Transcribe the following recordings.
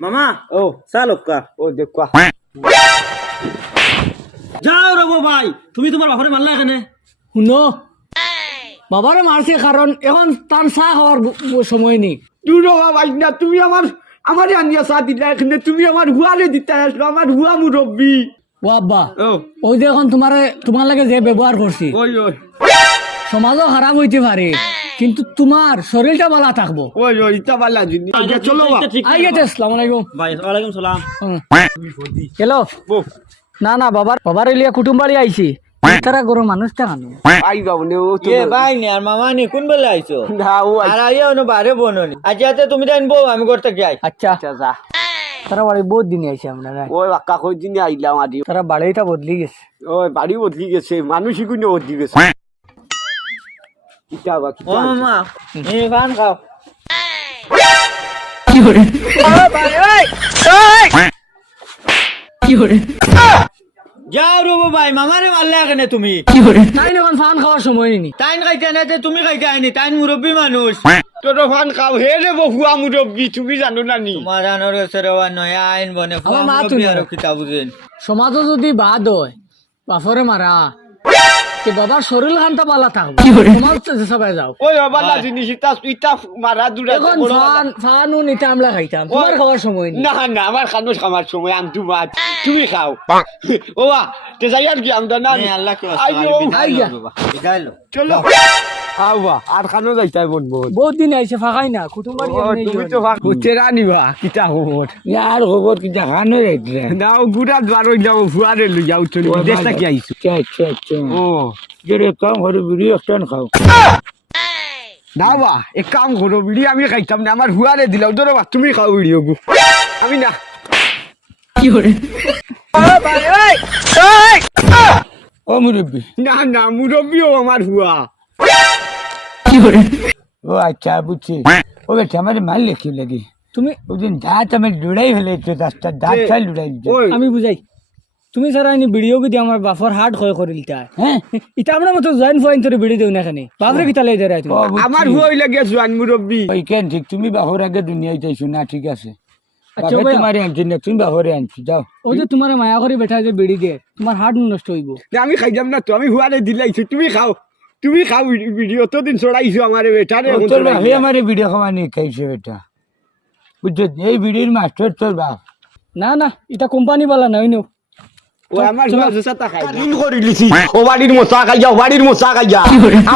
মামা ও। ও যাও রবো ভাই তুমি তোমার বাপরে মারলা এখানে শুনো। বাবারে মারছে কারণ এখন তার চাহ সময় নেই। দূর হওয়া ভাই না তুমি আমার আমারে আনিয়া চা দিলা এখানে তুমি আমার হুয়ারে দিতে আসলো আমার হুয়া মুরব্বী ও আব্বা। ওই যে এখন তোমার তোমার লাগে যে ব্যবহার করছি সমাজও খারাপ হইতে পারে কিন্তু তোমার শরীরটা ভালো থাকব। ওই ওই আচ্ছা, চলো আই গেছে আসসালামু আলাইকুম। ভাই ওয়ালাইকুম সালাম। হ্যালো। না না বাবার বাবার এলিয়া কুটুম বাড়ি আইছি। তারা গরম মানুষটা কানো আই বাবু নে ও তো ভাই নি আর মামা নি কোন বেলা আইছো? না ও আর আইয়া বারে বননি তুমি বউ আমি করতে যাই আচ্ছা। আচ্ছা যা। তারা বাড়ি বহুত দিন আইছে আমরা ওই আক্কা কই দিনে আইলাম আদি। তারা বাড়িটা বদলি গেছে। ওই বাড়ি বদলি গেছে মানুষই কোনো বদলি গেছে। কিতা বা ও কিতা মামা এ পান খাও যাও রবো ভাই মামারে মারলে এখানে তুমি। তাই এখন ফান খাওয়ার সময় নেই তাইন খাইতে না তে তুমি খাইতে আইনি তাইন মুরব্বী মানুষ তোর ফান খাও হে রে বহুয়া মুরব্বী তুমি জানো না নি? তোমার আনোর ওসরে নয়া আইন বনে আমার মা মুরব্বী তুমি। আর কিতা বুঝেন সমাজও যদি বাদ হয় বাফরে মারা তে বাবার শরীর খানটা বালা থাকবে তোমার তো সবাই যাও। ওই বালা জিনিস ইতা ইতা মারা দূরে এখন ফান ফানু নিতে আমরা খাইতাম। তোমার খাওয়ার সময় না না আমার খানো খাওয়ার সময় আম তুমি তুমি খাও। ওয়া তে যাই আর কি আমদা না আল্লাহ কি আইয়ো, চলো। আর যাইতাই বহুত দিন আইছে ফাঁকাই না বাড়ি তুমি তো খবর খবর ও গুড়া দ্বার ওই যাও ফুয়ারে লই যাও চলি দেখতা কি আইছো আচ্ছা আচ্ছা আচ্ছা ও যেরে কাম করে ভিডিও স্ট্যান্ড খাও। না বা এক কাম করো বিড়ি আমি খাইতাম না আমার হুয়ারে দিলাম ধরো বা তুমি খাও ভিডিও গু আমি না কি করে ও মুরব্বী না না মুরব্বিও আমার হুয়া ও আচ্ছা বুঝছি। ও বেটা আমার মাল লেখি লাগে। তুমি ওদিন দাঁত আমার লুড়াই ফেলেছে রাস্তার দাঁত ছাই লুড়াই আমি বুঝাই। তুমি সারা এনে ভিডিও কি দিয়ে আমার বাপর হার্ট ক্ষয় করে লিতা হ্যাঁ? ইটা আমরা মতো জয়েন ফয়েন তোর ভিডিও দেও না খানি বাপরে কি তালে দেরাই তুমি। আমার হুয়াই লাগে জোয়ান মুরব্বি। ওই কেন ঠিক তুমি বাহর আগে দুনিয়ায় যাইছো? না ঠিক আছে। আচ্ছা ভাই তোমারে আনছি না তুমি বাহরে আনছি যাও। ও যে তোমার মায়া করে বেটা যে বিড়ি দিয়ে তোমার হার্ট নষ্ট হইব। আমি খাইতাম না তো আমি হুয়ারে দিলাইছো তুমি খাও। তুমি খাও ভিডিও তো দিন ছড়াইছো আমার বেটারে ও, তোর বাপে আমার ভিডিও খাওয়া নিয়ে খাইছে বেটা বুঝছ এই ভিডিওর মাস্টার তোর বাপ না না এটা কোম্পানি বালা না খাইয়া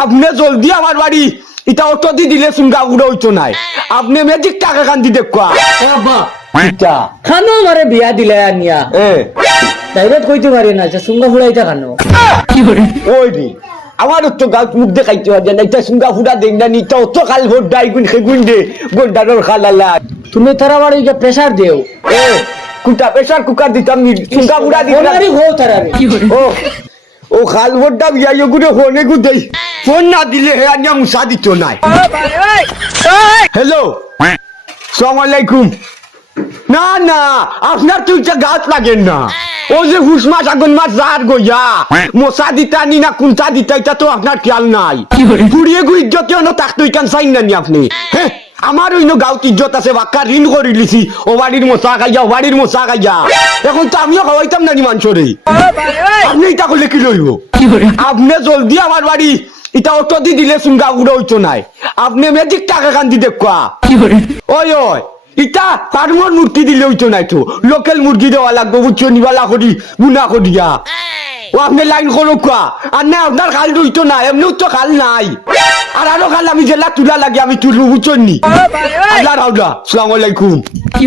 আপনি জলদি আমার বাড়ি ইটা অটো দি দিলে সুঙ্গা উড়ে হইতো নাই। আপনি ম্যাজিক টাকা কান্দি দেখুয়া খানো বিয়া দিলে আনিয়া। ডাইরেক্ট কইতে পারি না যে সুঙ্গা ফুড়াইতা খানো। ওই রে আমার তো গাছ মুখ দেখাইতে হয় না এটা সুঙ্গা ফুটা দেখ না নিটা অত কাল ভোট ডাই গুন খে গুন দে গোন্ডানোর খালালা তুমি তারা বাড়ি যে প্রেসার দেও। এ কুটা প্রেসার কুকার দিতাম নি সুঙ্গা ফুটা দিতাম। ওনারই হো তারা ও ও খাল ভোটটা বিয়া গুড়ে ফোনে গু দেই। ফোন না দিলে হে আনিয়া মুসা দিত নাই। হ্যালো সালাম আলাইকুম না না আপনার গাছ লাগেন না। ও যে হুস মাছ আগুন মাছ গইয়া। মশা দিতা নি না কুন্তা দিতা এটা তো আপনার খেয়াল নাই। ন তাক তো ইকান চাইন না আপনি? হ্যাঁ আমার ওই গাঁত ইজ্জত আছে বাক্কা ঋণ করে লিছি। ও বাড়ির মশা খাইয়া ও বাড়ির মশা খাইয়া। এখন তো আমিও খাওয়াইতাম না মানুষরে আপনি এটা করলে কি লইব? আপনি জলদি আমার বাড়ি এটা অটো দি দিলে সুঙ্গা উড়ে হইতো নাই। আপনি ম্যাজিক টাকা কান্দি দেখুয়া। ওই ওই। ইটা ফার্মর মূর্তি দিলে হইতো নাই তো লোকাল মুরগি দেওয়া লাগবে বুঝছ নিবালা করি গুনা করিয়া ও আপনি লাইন করো কোয়া আর না আপনার খাল রইতো না এমনিও তো খাল নাই। আর আরও খাল আমি জেলা তুলা লাগে আমি তুলবো বুঝছ নি। আল্লাহ রাউদা সালাম আলাইকুম কি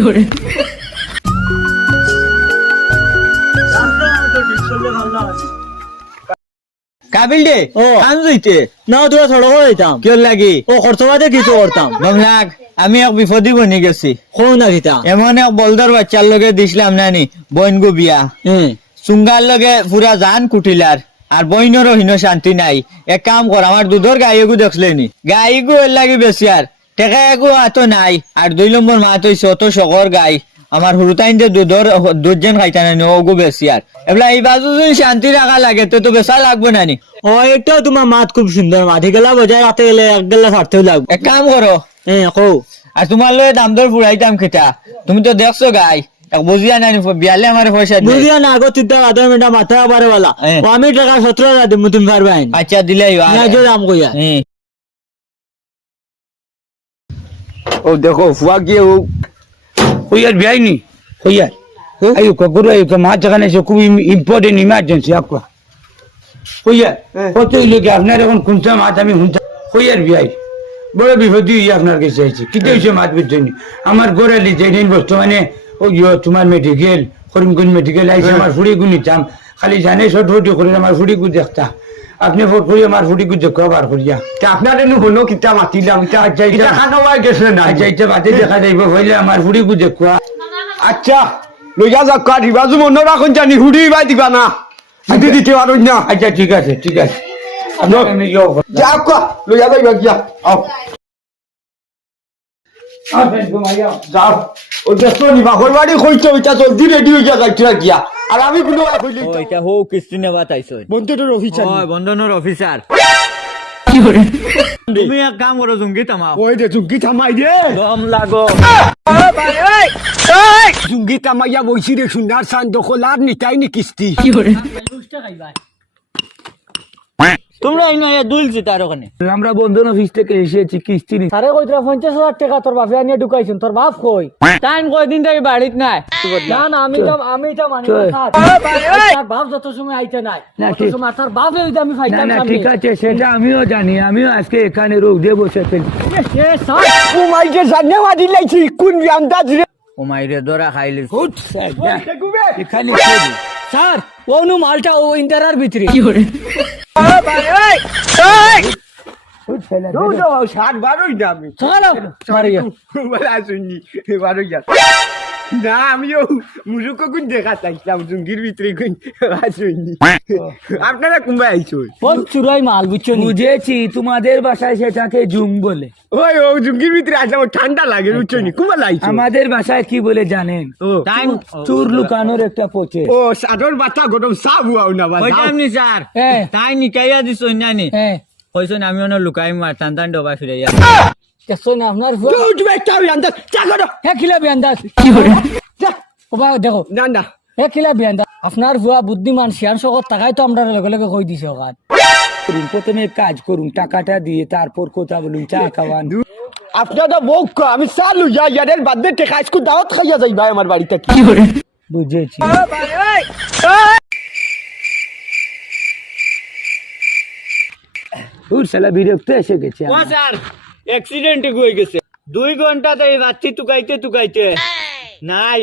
কাবিল দে ও। কাম জইতে না তোরা ছড়ো করে দিতাম কিয় লাগি? ও খরচ বাদে কিছু করতাম বাংলাক আমি এক বিপদী বনি গেছি। খো না দিতা এমন এক বলদার বাচ্চার লগে দিছিলাম নানি বইন গো বিয়া। চুঙ্গার লগে পুরা জান কুটিলার আর বইনেরও হীন শান্তি নাই। এক কাম কর আমার দুধর গাইগু দেখলে নি। গাইগু এর লাগি বেশি আর টেকা এগু হাতো নাই আর দুই নম্বর মাত হইছে অত শখর গাই। আমার হুরুতাইন যে দুধর দুধ যেন খাইতা নানি ওগু বেশি আর এগুলা এই বাজু যদি শান্তি রাখা লাগে তো তো বেসা লাগবে নানি ও একটা তোমার মাত খুব সুন্দর মাটি গেলা বজায় রাতে গেলে এক গেলা ছাড়তেও লাগবে। এক কাম করো হ্যাঁ কো। আর তোমার লয়ে দাম দর ফুরাইতাম খেটা তুমি তো দেখছ গাই এক বুঝিয়া নাই বিয়ালে আমার পয়সা দিলাই। বুঝিয়া না আগত তিনটা আধা মিনিট মাথা বারে বলা। ও আমি টাকা সতেরো হাজার দিব তুমি পারবে আচ্ছা দিলাই না যে দাম কইয়া ও দেখো ফুয়া গিয়ে ও হইয়ার বিয়াই নি? মা যেখানে সে খুব ইম্পর্টেন্ট ইমার্জেন্সি আপকা হইয়ার কত আপনার এখন কোনটা মাছ আমি শুনতে হইয়ার বিয়াই। বড় বিপদ হয়ে আপনার কাছে আইছি। কিতে হয়েছে মাছ বুঝছেন আমার গোড়ালি যে দিন বর্তমানে ও ইয়ো তোমার মেডিকেল করিমগঞ্জ মেডিকেল আইসে আমার ফুড়ি গুনিতাম খালি জানে ছোট করে আমার ফুড়ি গু দেখতা। আপনি ফট করে আমার ফুড়ি গু দেখো বার করিয়া। তা আপনার এনে হলো কিতা মাতিলাম আচ্ছা এটা এটা খানো হয়ে গেছে না? আচ্ছা এটা বাদে দেখা যাইব হইলে আমার ফুড়ি গু দেখো। আচ্ছা। লইয়া যাক দিবা। জু মনে রাখুন জানি হুড়ি বাই দিবা না। দিতে দিতে পারুন না। আচ্ছা ঠিক আছে ঠিক আছে। কা যাও ও এটা জলদি রেডি হয়ে যা যাইতে গিয়া আর আমি কোনো কইলি ও এটা হো কিস্তি নেবা তাইছো বন্ধুটার অফিসার ও বন্ধনের অফিসার তুমি এক কাম করো জুঙ্গি তামাও ওই দে চুঙ্কি থামাই দে দম লাগো চুঙ্কি থামাইয়া বইছি রে সুন্দর সান দখল আর নিতাই নি কিস্তি তোমরা এই নয় দুলছি তার ওখানে। আমরা বন্ধন অফিস থেকে এসেছি কিস্তি। তারে পঞ্চাশ হাজার টাকা তোর বাপে আনিয়ে ঢুকাইছেন? তোর বাপ কই? টাইম কয়দিন থেকে বাড়িত নাই। না না আমি তো আমি তো মানি না, তার বাপ যত সময় আইতে নাই তত সময় তার বাপ আমি না না ঠিক আছে সেটা আমিও জানি আমিও আজকে এখানে রোগ দিয়ে বসে ফেলি এ, স্যার, কুমাইকে জানে মাদি লাইছি কোন রে? ও মাইরে দরা খাইলি এখানে স্যার ও নু মালটা ও ইন্টারার ভিতরে। ষাট বারোই না আমি চলো বারোই যা না আমিও মুরুক কোন দেখা চাইছিলাম জুঙ্গির ভিতরে কোন শুনি আপনারা কুম্বাই আইছো? বহুত চুরাই মাল বুঝছ নি? বুঝেছি তোমাদের বাসায় সেটাকে জুম বলে। ওই ও জুঙ্গির ভিতরে আসলাম ঠান্ডা লাগে বুঝছ নি? কুম্বা লাইছো আমাদের বাসায় কি বলে জানেন? ও। টাইম চুর লুকানোর একটা পচে ও সাদর বাতা গরম সাব হুয়াও না বা কই টাইম নি স্যার? হ্যাঁ। তাই নিকাইয়া দিছ নানি হ্যাঁ। কইছ না আমি লুকাই মার টান টান ডবা ফিরে যা আপনার চা করো হে বিয়ান্দাস ওবা দেখো। না না। হে খিলা বিয়ান্দাস আপনার ফুয়া বুদ্ধিমান শিয়ান সকল টাকাই তো আমরা লগে লগে কই দিছে ওখান প্রথমে কাজ করুন টাকাটা দিয়ে তারপর কথা বলুন চা খাওয়ান আপনার তো বউ আমি চালু যা ইয়াদের বাদে টেকা আজকু দাওয়াত খাইয়া যাই ভাই আমার বাড়িতে কি বুঝেছি উর বিরক্ত এসে গেছে। অ্যাক্সিডেন্ট হয়ে গেছে। দুই ঘন্টাতে বাচ্চি তুকাইতে তুকাইতে নাই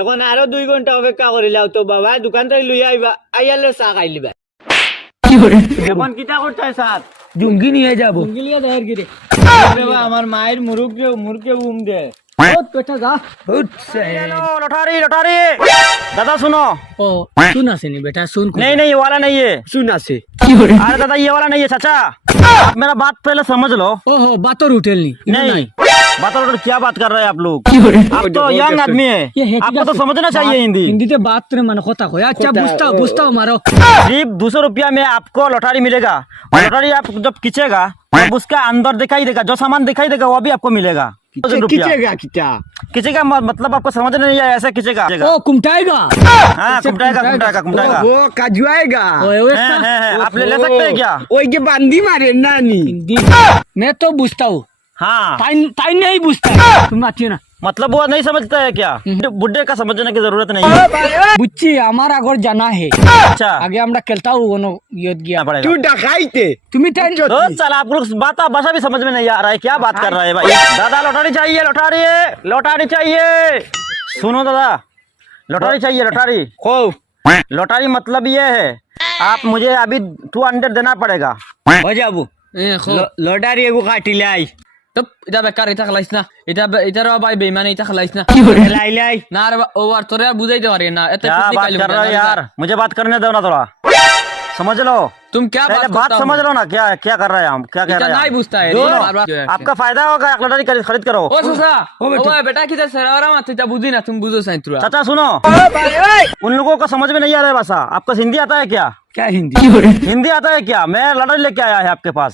এখন আরও দুই ঘণ্টা অপেক্ষা করিলাও তো বাবা দোকান থেকে লই আইবা আইয়ালে চা খাইলিবা এখন কিটা করতে স্যার জুঙ্গি নিয়ে যাব দেহের গিরে আমার মায়ের মুরুখ মুরকে উম দে। दादा सुनो। ओ सुना से नहीं बेटा सुन नहीं नहीं ये वाला नहीं है। सुना से। अरे दादा ये वाला नहीं है चाचा। ah! मेरा बात पहले समझ लो। ओहो बात और नहीं। नहीं बात और क्या बात कर रहे हैं आप लोग? आप तो यंग आदमी है। आपको तो समझना चाहिए हिंदी। हिंदी तो बात मन होता खोया। अच्छा बुझता बुझता हो मारो। सिर्फ़ दो सौ रुपया में आपको लोटारी मिलेगा। लठारी आप जब खींचेगा उसका अंदर दिखाई देगा जो सामान दिखाई देगा वो भी आपको मिलेगा। क्या खींचा का मतलब आपको समझ नहीं आया ऐसा खींचेगा वो हाँ, अच्छा, कुमटाएगा। कुमटाएगा कुमटाएगा। कुमटाएगा वो कजवाएगा हाँ, हाँ, आप ले सकते हैं क्या? वो ये बांधी मारे नानी। मैं तो पूछता हूँ। हाँ। टाइम टाइम नहीं बुझता। तुम अच्छी ना मतलब वो नहीं समझता है क्या? हम्म। बुढ़े का समझने की ज़रूरत नहीं है। बुच्ची हमारा घर जाना है। अच्छा। आगे हमरा खेलता हूँ तू डकाई तुम्हें चल आप लोग बात भाषा भी समझ में नहीं आ रहा है। क्या बात कर रहा है भाई? दादा लौटानी चाहिए लौटारी। लौटानी चाहिए। सुनो दादा। लौटारी चाहिए लौटारी। खो लौटारी मतलब ये है आप मुझे अभी टू हंड्रेड देना पड़ेगा। लौटारी एगो काटी ले आई। আই তো এটা বেকার এটা খেলাইছ না এটা বে- এটারও ভাই বেইমানে এটা খেলাইছ না লাই লাই না আর বা- ও আর তোরে আর বুঝাইতে পারি না এত क्या খুশি बात কাইলি कर বলে, रहे हो না, यार मुझे बात करने दो ना थोड़ा समझ लो तुम क्या पहले बात बात करता समझ हो? लो ना क्या क्या कर रहे हैं हम क्या कह এটা रहे নাই हैं বুঝতা है सुनो, बार बार आपका फायदा होगा एक लॉटरी खरीद खरीद करो ও সসা ও বেটা কি সেরাওরা মাত এটা বুঝি না তুমি বুঝো সাই তুরা चाचा सुनो उन लोगों को समझ में नहीं आ रहा है भाषा आपको हिंदी आता है क्या क्या हिंदी हिंदी आता है क्या मैं लॉटरी लेके आया है आपके पास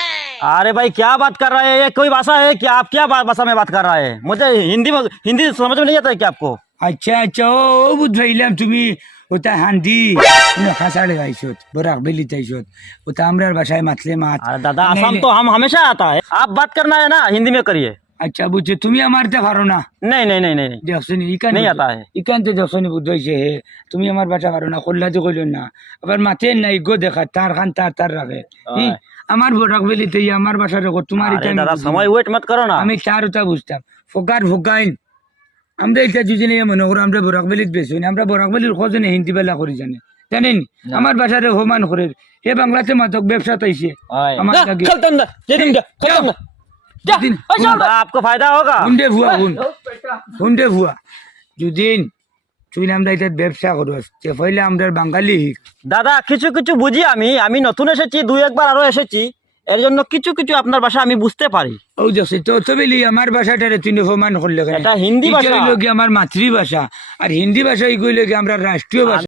अरे भाई क्या बात कर रहे हैं ये कोई भाषा है क्या आप क्या बा- भाषा में बात कर रहे हैं मुझे हिंदी में हिंदी समझ में नहीं आता है क्या आपको আচ্ছা আচ্ছা ও ও বুধ হইলাম তুমি ওটা হান্দি খাসাড়ে গাইছত বরাক বেলি তাইছত ওটা আমরার বাসায় মাতলে মাত अरे दादा नहीं, आसाम नहीं। तो हम हमेशा आता है आप बात करना है ना हिंदी में करिए আচ্ছা বুঝছে তুমি আমার তে পারো না नहीं नहीं नहीं नहीं দেখছনি ইকান नहीं आता है ইকান্তে দেখছনি বুধ হইছে হে তুমি আমার বাসা পারো না কল্লা তো কইল না আবার মাথে নাই গো দেখা তার খান তার তার রাখে ই, আমার বরাক বেলি তাই আমার বাসা রেখো তোমার अरे এটা আমি दादा বুঝি समय না। वेट मत करो ना আমি তার ওটা বুঝতাম ফোকার ফোকাইন আমরা এটা যদি নিয়ে মনে করো আমরা বরাক বেলিত বেশি না আমরা বরাক বেলির খোঁজনে হিন্দি বেলা করি জানে জানেন আমার বাসারে হোমান করে এ বাংলাতে মাতক ব্যবসা তাইছে আমার লাগে খেলতাম না যেতাম না খেলতাম না যা দিন, ওই চল दादा, आपको फायदा होगा হুন্ডে ভুয়া হুন হুন্ডে ভুয়া যদিন তুই ব্যবসা করো যে আমরা বাঙালি। দাদা কিছু কিছু বুঝি আমি। আমি নতুন এসেছি দুই একবার আরও এসেছি। এর জন্য কিছু কিছু আপনার ভাষা আমি বুঝতে পারি। ও দেখছি তো তবে আমার ভাষাটারে তুই অপমান করলে এটা হিন্দি ভাষা। আমার মাতৃভাষা। আর হিন্দি ভাষা এগুলো কি আমরা রাষ্ট্রীয় ভাষা।